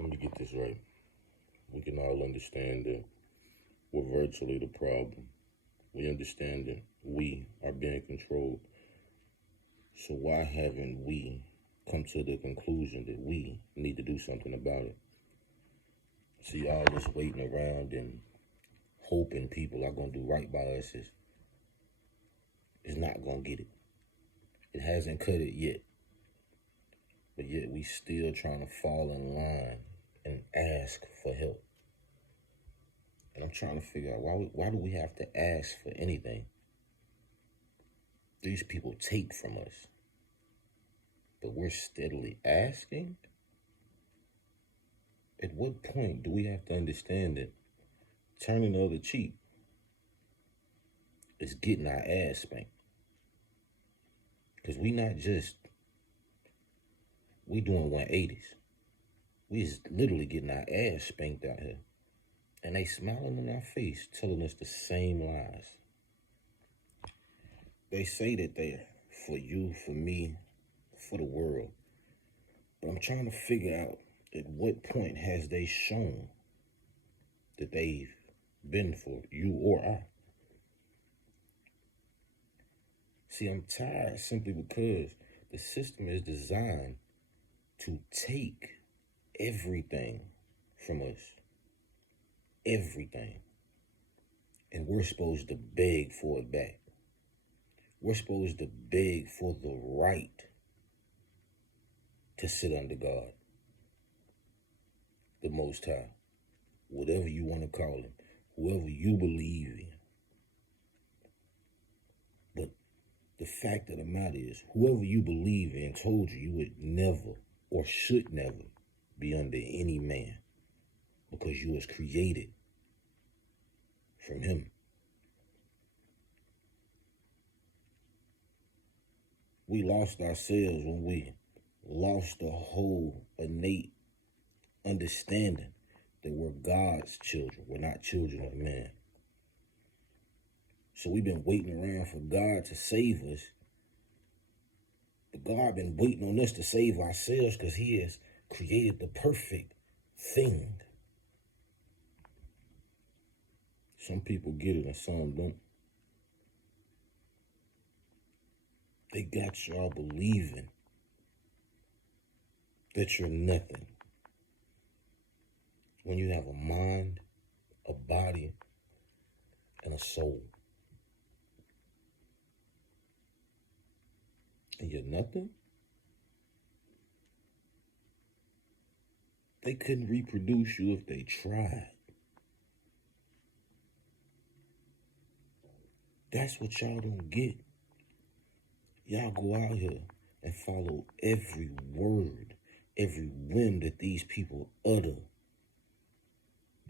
Let me get this right. We can all understand that we're virtually the problem. We understand that we are being controlled. So why haven't we come to the conclusion that we need to do something about it? See, all this waiting around and hoping people are going to do right by us is not going to get it. It hasn't cut it yet. But yet we still trying to fall in line and ask for help. And I'm trying to figure out why do we have to ask for anything? These people take from us, but we're steadily asking? At what point do we have to understand that turning the other cheek is getting our ass spanked? Because we doing 180s. We is literally getting our ass spanked out here. And they smiling in our face, telling us the same lies. They say that they're for you, for me, for the world. But I'm trying to figure out at what point has they shown that they've been for you or I. See, I'm tired simply because the system is designed to take everything from us. Everything. And we're supposed to beg for it back. We're supposed to beg for the right to sit under God, the Most High, whatever you want to call him, whoever you believe in. But the fact of the matter is, whoever you believe in told you would never or should never be under any man because you was created from him. We lost ourselves when we lost the whole innate understanding that we're God's children. We're not children of man. So we've been waiting around for God to save us. But God been waiting on us to save ourselves because he has created the perfect thing. Some people get it and some don't. They got y'all believing that you're nothing when you have a mind, a body, and a soul. And you're nothing? They couldn't reproduce you if they tried. That's what y'all don't get. Y'all go out here and follow every word, every whim that these people utter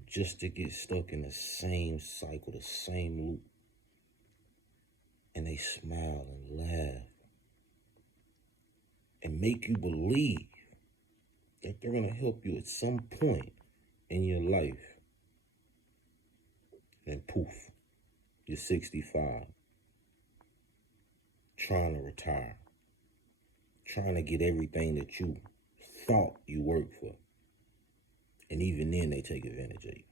just to get stuck in the same cycle, the same loop. And they smile and laugh and make you believe that they're going to help you at some point in your life. And poof, you're 65. Trying to retire, trying to get everything that you thought you worked for. And even then, they take advantage of you.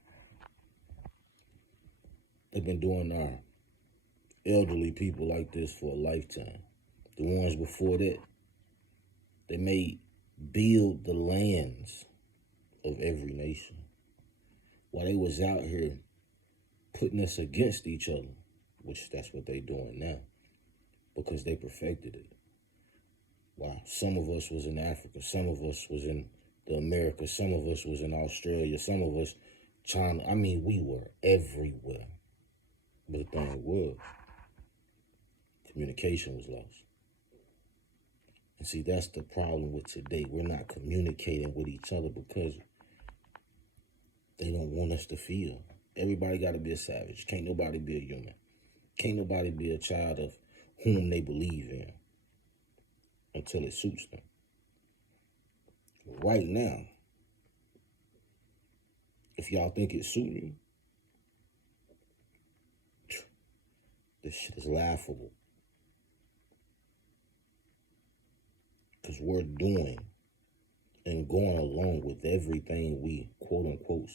They've been doing our elderly people like this for a lifetime. The ones before that, they made build the lands of every nation. While they was out here putting us against each other, which that's what they doing now. Because they perfected it. Wow, some of us was in Africa, some of us was in the Americas, some of us was in Australia, some of us China. I mean, we were everywhere. But the thing was, communication was lost. And see, that's the problem with today. We're not communicating with each other because they don't want us to feel. Everybody got to be a savage. Can't nobody be a human. Can't nobody be a child of whom they believe in until it suits them. Right now, if y'all think it's suiting, this shit is laughable. Because we're doing and going along with everything we quote unquote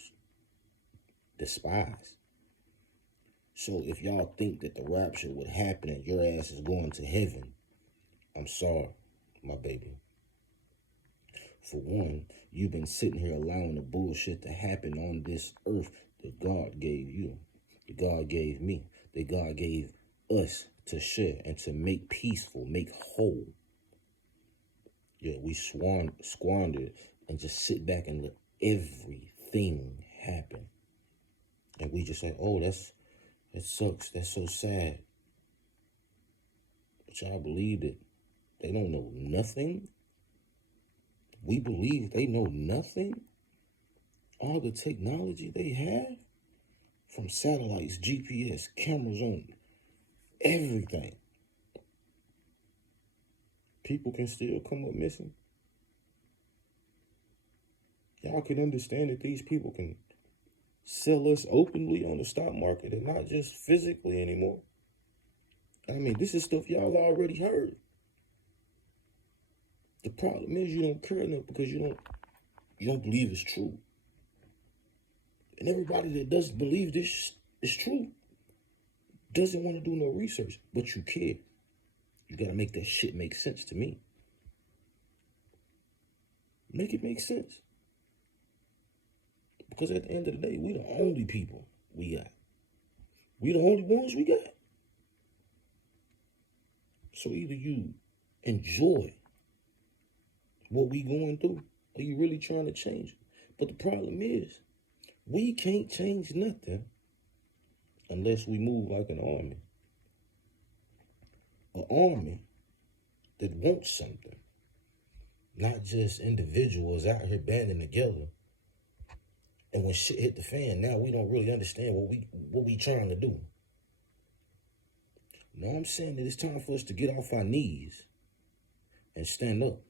despise. So if y'all think that the rapture would happen and your ass is going to heaven, I'm sorry, my baby. For one, you've been sitting here allowing the bullshit to happen on this earth that God gave you, that God gave me, that God gave us to share and to make peaceful, make whole. Yeah, we squandered and just sit back and let everything happen. And we just like, oh, that sucks. That's so sad. But y'all believe that they don't know nothing? We believe they know nothing? All the technology they have? From satellites, GPS, cameras on everything. People can still come up missing. Y'all can understand that these people can sell us openly on the stock market and not just physically anymore. I mean, this is stuff y'all already heard. The problem is you don't care enough because you don't believe it's true. And everybody that doesn't believe this is true doesn't want to do no research, but you care. You gotta make that shit make sense to me. Make it make sense. Because at the end of the day, we the only people we got. We the only ones we got. So either you enjoy what we going through, or you really trying to change it. But the problem is, we can't change nothing unless we move like an army. An army that wants something. Not just individuals out here banding together. And when shit hit the fan, now we don't really understand what we trying to do. Now I'm saying that it's time for us to get off our knees and stand up.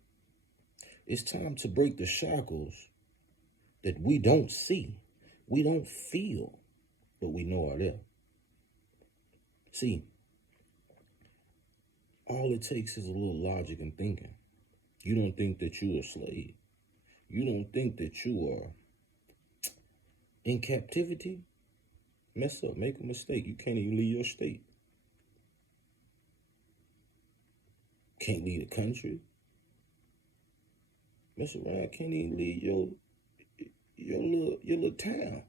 It's time to break the shackles that we don't see, we don't feel, but we know are there. See, all it takes is a little logic and thinking. You don't think that you're a slave. You don't think that you are in captivity. Mess up, make a mistake. You can't even leave your state. Can't leave the country. Mess around, can't even leave your little town.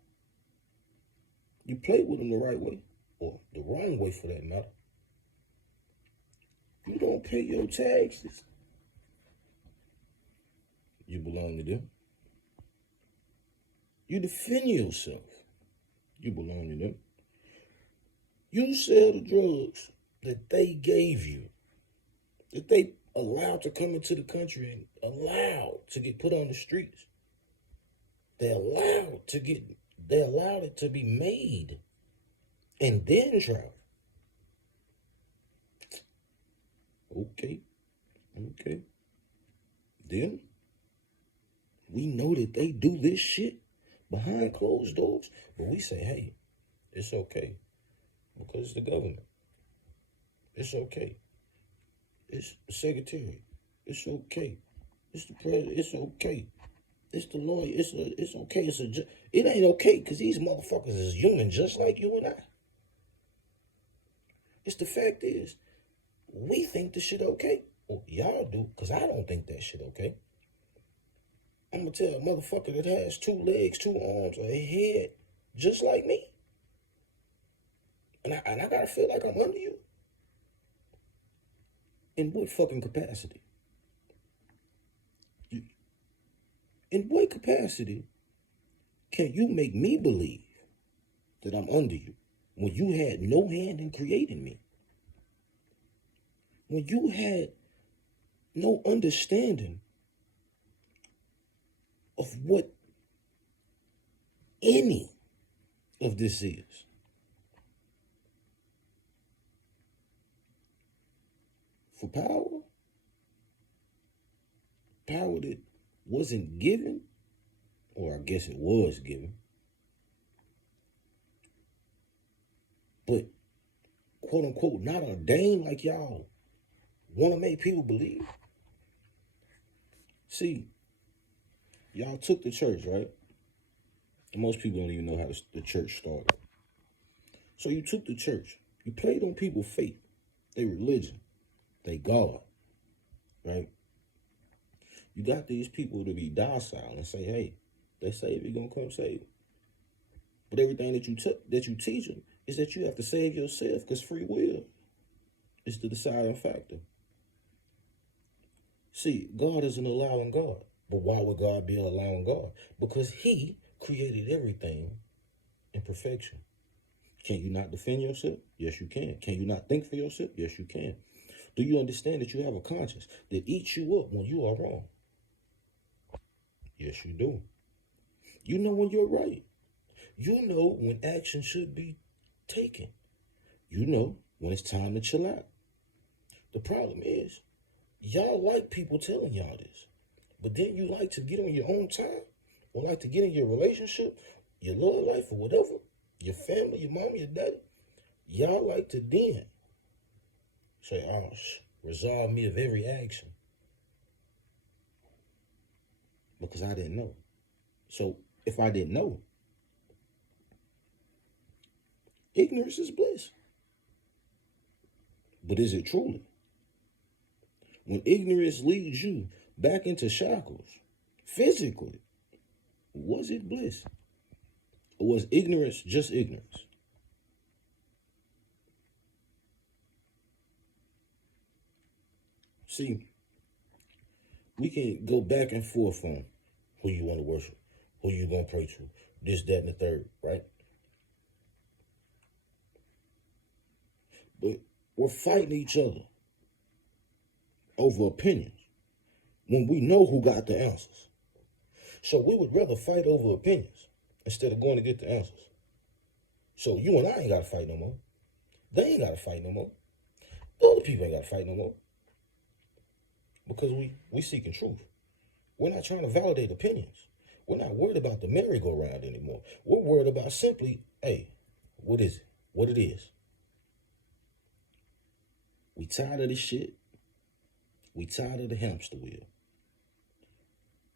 You play with them the right way, or the wrong way for that matter. You don't pay your taxes. You belong to them. You defend yourself. You belong to them. You sell the drugs that they gave you, that they allowed to come into the country and allowed to get put on the streets. They allowed it to be made and then travel. Okay. Then we know that they do this shit behind closed doors, but we say, hey, it's okay because it's the government. It's okay. It's the secretary. It's okay. It's the president. It's okay. It's the lawyer. It's okay. It ain't okay because these motherfuckers is human just like you and I. It's the fact is, we think the shit okay. Well, y'all do, because I don't think that shit okay. I'm going to tell a motherfucker that has 2 legs, 2 arms, a head, just like me. And I got to feel like I'm under you. In what fucking capacity? In what capacity can you make me believe that I'm under you when you had no hand in creating me? When you had no understanding of what any of this is. For power that wasn't given, or I guess it was given, but quote unquote not ordained like y'all want to make people believe. See, Y'all took the church, right? And most people don't even know how the church started. So you took the church. You played on people's faith, their religion, their God, right? You got these people to be docile and say, hey, they Savior gonna come save you. But everything that you teach them is that you have to save yourself because free will is the deciding factor. See, God is an allowing God. But why would God be an allowing God? Because he created everything in perfection. Can you not defend yourself? Yes, you can. Can you not think for yourself? Yes, you can. Do you understand that you have a conscience that eats you up when you are wrong? Yes, you do. You know when you're right. You know when action should be taken. You know when it's time to chill out. The problem is, y'all like people telling y'all this. But then you like to get on your own time, or like to get in your relationship, your love life, or whatever, your family, your mama, your daddy. Y'all like to then say, oh, resolve me of every action. Because I didn't know. So if I didn't know, ignorance is bliss. But is it truly? When ignorance leads you back into shackles, physically, was it bliss? Or was ignorance just ignorance? See, we can go back and forth on who you want to worship, who you going to pray to, this, that, and the third, right? But we're fighting each other over opinions when we know who got the answers. So we would rather fight over opinions instead of going to get the answers. So you and I ain't got to fight no more. They ain't got to fight no more. The other people ain't got to fight no more. Because we seeking truth. We're not trying to validate opinions. We're not worried about the merry-go-round anymore. We're worried about simply, hey, what is it? What it is. We tired of this shit. We tired of the hamster wheel.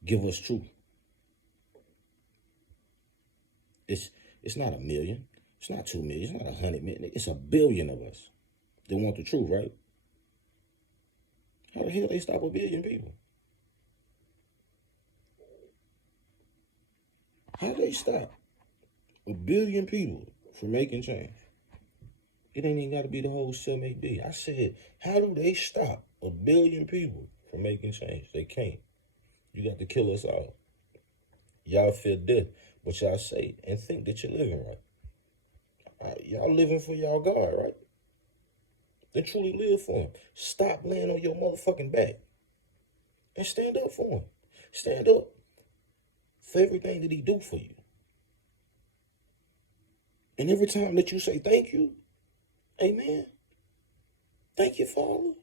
Give us truth. It's not a million. It's not 2 million. It's not 100 million. It's a billion of us that want the truth, right? How the hell they stop a billion people? How they stop a billion people from making change? It ain't even got to be the whole 7-8 I said, how do they stop a billion people from making change? They can't. You got to kill us all. Y'all fear death, but y'all say and think that you're living right. Y'all living for y'all God, right? Then truly live for him. Stop laying on your motherfucking back and stand up for him. Stand up for everything that he do for you. And every time that you say thank you, amen, thank you, Father,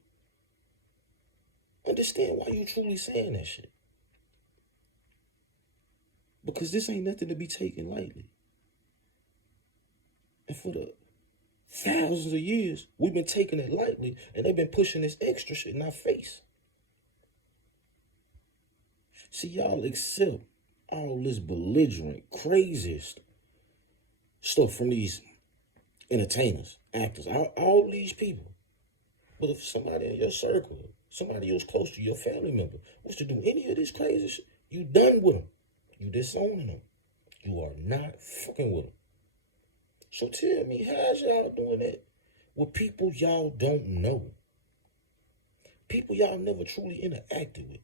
understand why you truly saying that shit. Because this ain't nothing to be taken lightly. And for the thousands of years, we've been taking it lightly, and they've been pushing this extra shit in our face. See, y'all accept all this belligerent, craziest stuff from these entertainers, actors, all these people. But if somebody in your circle, somebody else close to your family member, was to do any of this crazy shit, you done with them. You disowning them. You are not fucking with them. So tell me, how's y'all doing that with people y'all don't know? People y'all never truly interacted with.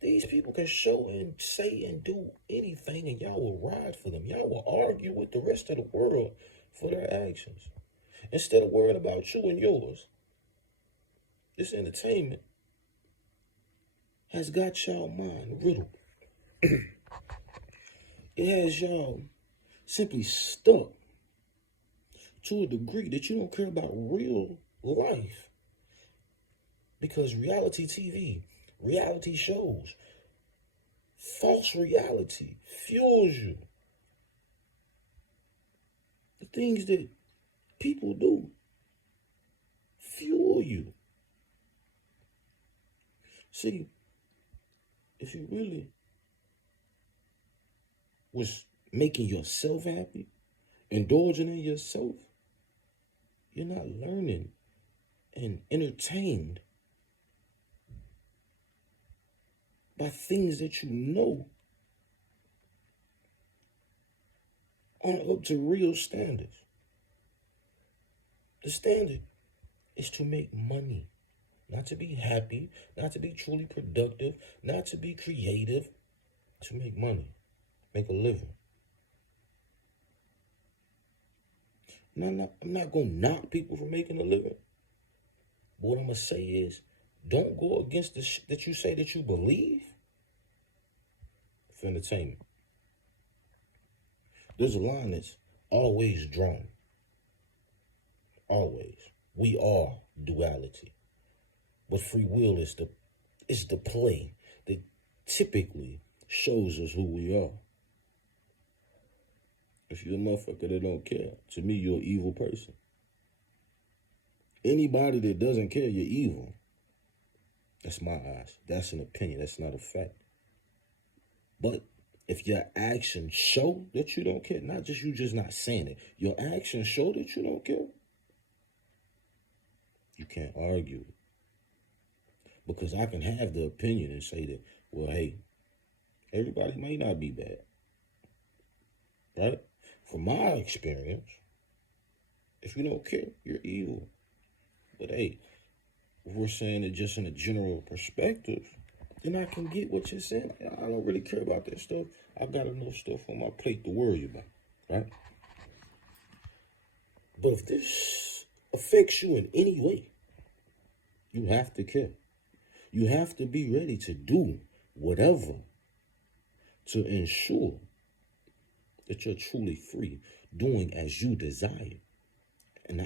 These people can show and say and do anything, and y'all will ride for them. Y'all will argue with the rest of the world for their actions. Instead of worrying about you and yours, this entertainment has got y'all mind riddled. It has y'all simply stuck to a degree that you don't care about real life. Because reality TV, reality shows, false reality fuels you. The things that people do fuel you. See, if you really was making yourself happy, indulging in yourself, you're not learning and entertained by things that you know aren't up to real standards. The standard is to make money, not to be happy, not to be truly productive, not to be creative, to make money, make a living. I'm not going to knock people for making a living. But what I'm going to say is, don't go against the shit that you say that you believe for entertainment. There's a line that's always drawn. Always. We are duality. But free will is the play that typically shows us who we are. If you're a motherfucker that don't care, to me, you're an evil person. Anybody that doesn't care, you're evil. That's my eyes. That's an opinion. That's not a fact. But if your actions show that you don't care, not just you just not saying it, your actions show that you don't care, you can't argue. Because I can have the opinion and say that, well, hey, everybody may not be bad. Right? From my experience, if you don't care, you're evil. But hey, if we're saying it just in a general perspective, then I can get what you're saying. I don't really care about that stuff. I've got enough stuff on my plate to worry about, right? But if this affects you in any way, you have to care. You have to be ready to do whatever to ensure that you're truly free, doing as you desire. And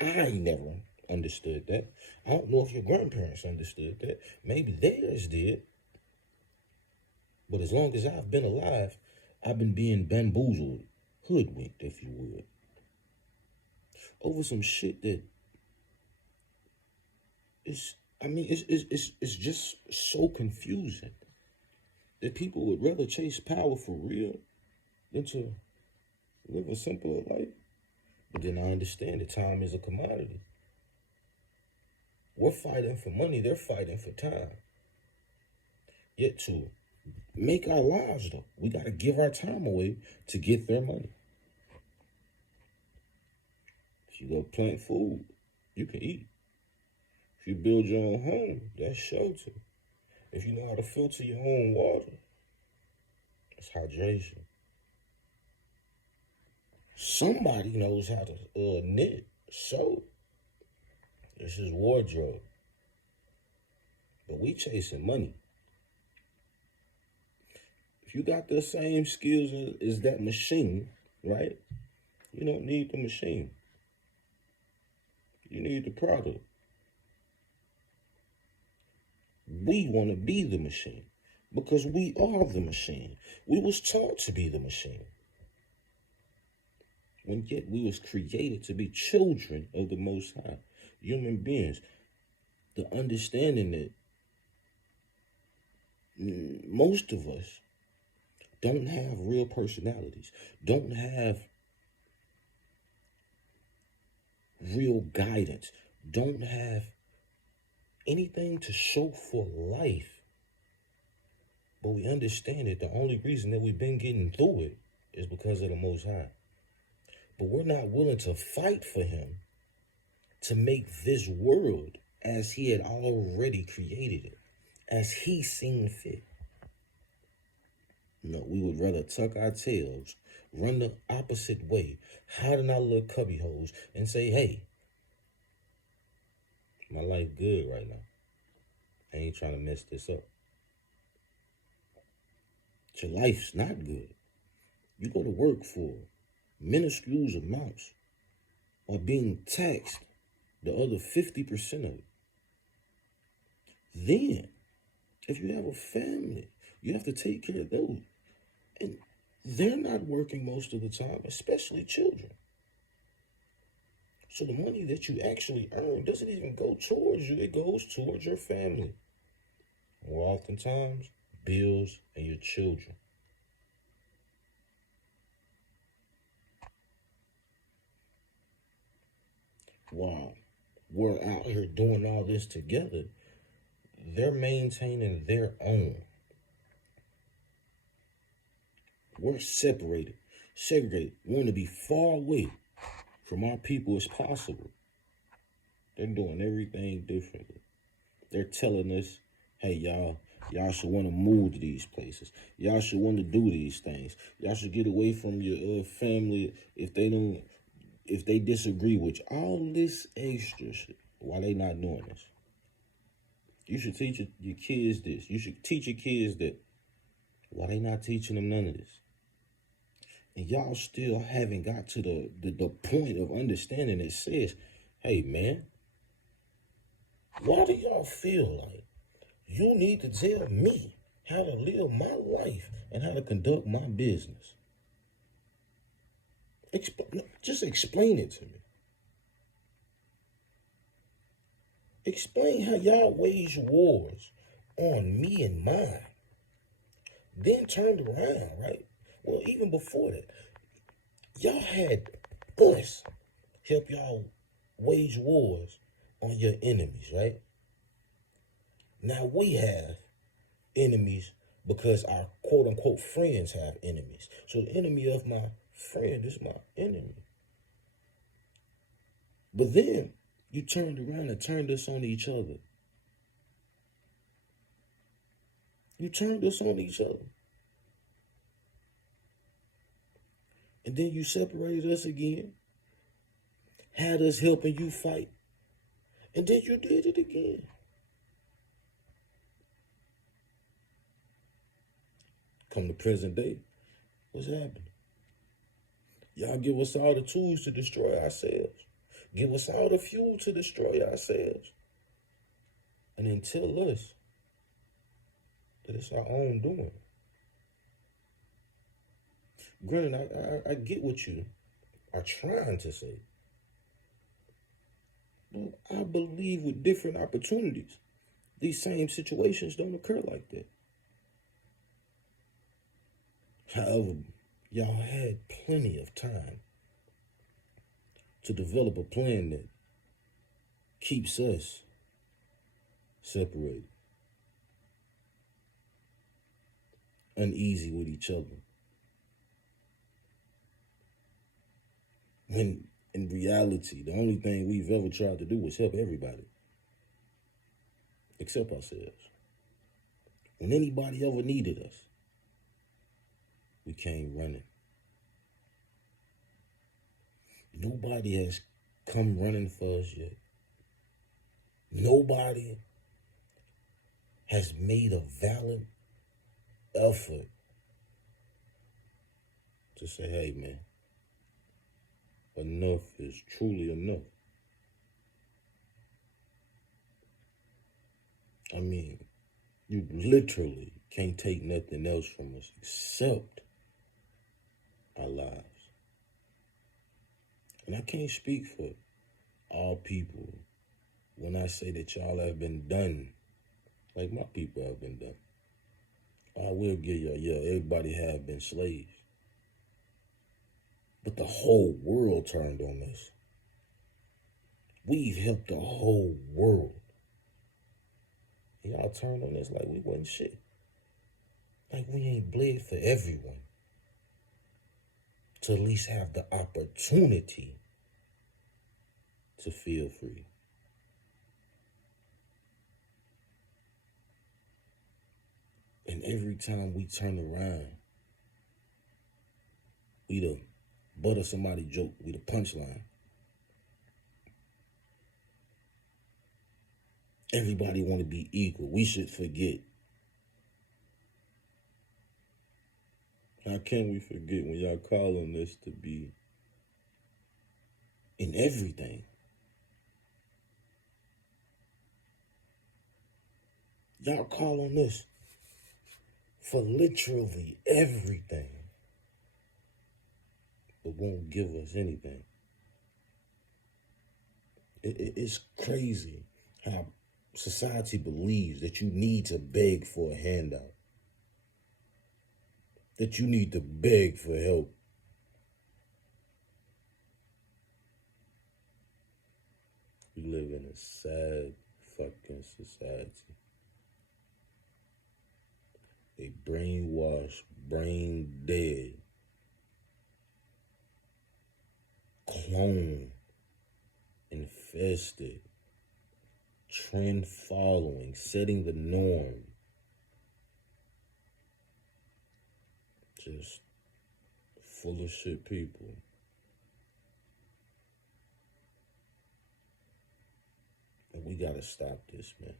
I never understood that. I don't know if your grandparents understood that. Maybe theirs did. But as long as I've been alive, I've been being bamboozled, hoodwinked, if you would, over some shit that it's just so confusing that people would rather chase power for real than to live a simpler life. But then I understand that time is a commodity. We're fighting for money, they're fighting for time. Yet to make our lives, though, we got to give our time away to get their money. If you go plant food, you can eat. If you build your own home, that's shelter. If you know how to filter your own water, that's hydration. Somebody knows how to knit, sew. This is wardrobe. But we chasing money. If you got the same skills as that machine, right? You don't need the machine. You need the product. We want to be the machine because we are the machine. We was taught to be the machine. When yet we was created to be children of the Most High, human beings. The understanding that most of us don't have real personalities, don't have real guidance, don't have anything to show for life. But we understand that the only reason that we've been getting through it is because of the Most High. But we're not willing to fight for him to make this world as he had already created it, as he seen fit. No, we would rather tuck our tails, run the opposite way, hide in our little cubby holes, and say, hey, my life good right now. I ain't trying to mess this up. Your life's not good. You go to work for minuscule amounts or being taxed the other 50% of it. Then, if you have a family, you have to take care of those. And they're not working most of the time, especially children. So the money that you actually earn doesn't even go towards you. It goes towards your family. More oftentimes, bills and your children. while we're out here doing all this together, they're maintaining their own. We're separated, segregated. We want to be far away from our people as possible. They're doing everything differently. They're telling us, hey, y'all should want to move to these places. Y'all should want to do these things. Y'all should get away from your family if they disagree with you. All this extra shit. Why they not doing this? You should teach your kids this. You should teach your kids that. Why they not teaching them none of this? And y'all still haven't got to the point of understanding that says, hey, man, why do y'all feel like you need to tell me how to live my life and how to conduct my business? Just explain it to me. Explain how y'all wage wars on me and mine. Then turned around, right? Well, even before that, y'all had us help y'all wage wars on your enemies, right? Now we have enemies because our quote unquote friends have enemies. So the enemy of my friend is my enemy. But then you turned around and turned us on each other. You turned us on each other. And then you separated us again. Had us helping you fight. And then you did it again. Come to present day, what's happening? Y'all give us all the tools to destroy ourselves. Give us all the fuel to destroy ourselves. And then tell us that it's our own doing. Granted, I get what you are trying to say. But I believe with different opportunities, these same situations don't occur like that. However, y'all had plenty of time to develop a plan that keeps us separated, uneasy with each other. When in reality, the only thing we've ever tried to do was help everybody, except ourselves. When anybody ever needed us, we came running. Nobody has come running for us yet. Nobody has made a valid effort to say, hey, man, enough is truly enough. I mean, you literally can't take nothing else from us except our lives. And I can't speak for all people when I say that y'all have been done like my people have been done. I will give y'all, everybody have been slaves. But the whole world turned on us. We've helped the whole world. And y'all turned on us like we wasn't shit. Like we ain't bled for everyone. To at least have the opportunity to feel free. And every time we turn around, we the butt of somebody's joke, we the punchline. Everybody want to be equal. We should forget. How can we forget when y'all calling us to be in everything? Y'all call on us for literally everything, but won't give us anything. It's crazy how society believes that you need to beg for a handout, that you need to beg for help. a sad fucking society. A brainwashed, brain dead, clone, infested, trend following, setting the norm. Just full of shit people. And we gotta stop this, man.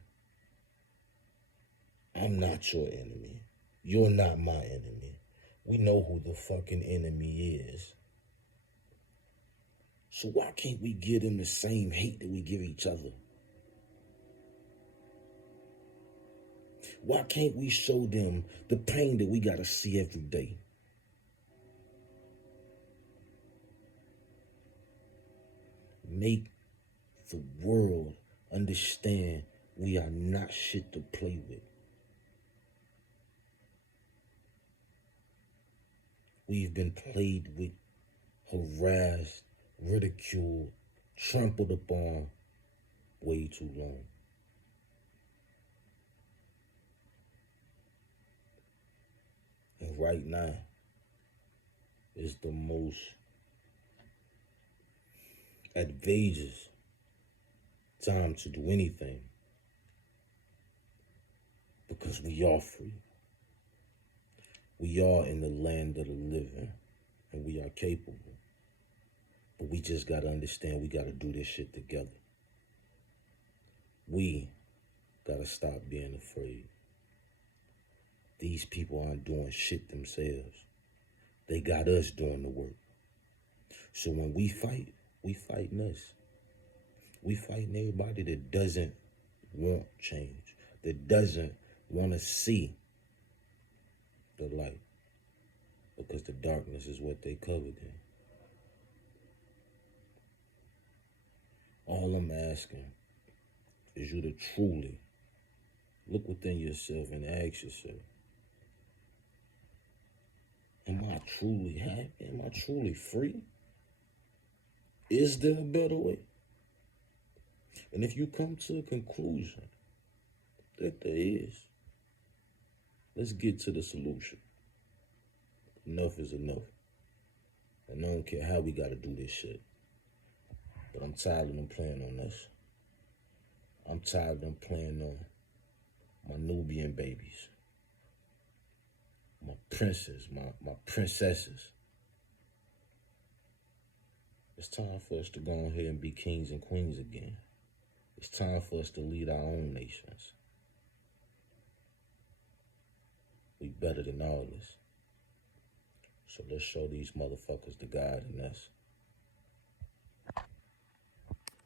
I'm not your enemy. You're not my enemy. We know who the fucking enemy is. So why can't we give them the same hate that we give each other? Why can't we show them the pain that we gotta see every day? Make the world understand we are not shit to play with. We've been played with, harassed, ridiculed, trampled upon way too long. And right now is the most advantageous time to do anything, because we are free. We are in the land of the living, and we are capable. But we just gotta understand we gotta do this shit together. We gotta stop being afraid. These people aren't doing shit themselves. They got us doing the work. So when we fighting us. We fighting everybody that doesn't want change, that doesn't want to see the light, because the darkness is what they covered in. All I'm asking is you to truly look within yourself and ask yourself, am I truly happy? Am I truly free? Is there a better way? And if you come to a conclusion that there is, let's get to the solution. Enough is enough. And I don't care how we gotta do this shit. But I'm tired of them playing on this. I'm tired of them playing on my Nubian babies, my princes, my princesses. It's time for us to go ahead and be kings and queens again. It's time for us to lead our own nations. We better than all this. So let's show these motherfuckers the God in us.